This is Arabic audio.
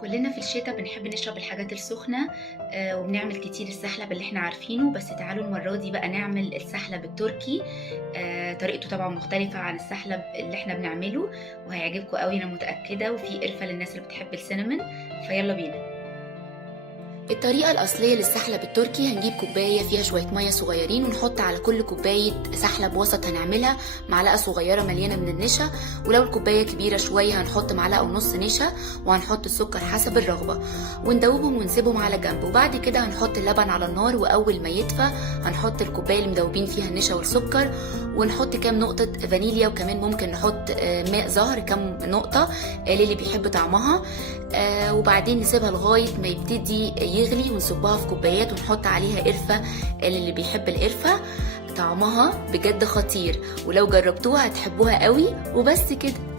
كلنا في الشتاء بنحب نشرب الحاجات السخنة. وبنعمل كتير السحلب اللي احنا عارفينه، بس تعالوا المرة دي بقى نعمل السحلب التركي. طريقته طبعا مختلفة عن السحلب اللي احنا بنعمله، وهيعجبكم قوي انا متأكدة، وفي قرفة للناس اللي بتحب السينامون. فيلا بينا. الطريقة الأصلية للسحلب التركي، هنجيب كوباية فيها شوية مية صغيرين، ونحط على كل كوباية سحلب وسط هنعملها معلقة صغيرة مليانة من النشا، ولو الكوباية كبيرة شوية هنحط معلقة ونص نشا، وهنحط السكر حسب الرغبة، وندوبهم ونسيبهم على جنب. وبعد كده هنحط اللبن على النار، وأول ما يدفى هنحط الكوباية اللي مدوبين فيها النشا والسكر، ونحط كام نقطة فانيليا، وكمان ممكن نحط ماء زهر كام نقطة للي بيحب طعمها. وبعدين نسيبها لغاية ما يبتدي يغلي، ونصبها في كوبايات ونحط عليها قرفة للي بيحب القرفة. طعمها بجد خطير، ولو جربتوها هتحبوها قوي. وبس كده.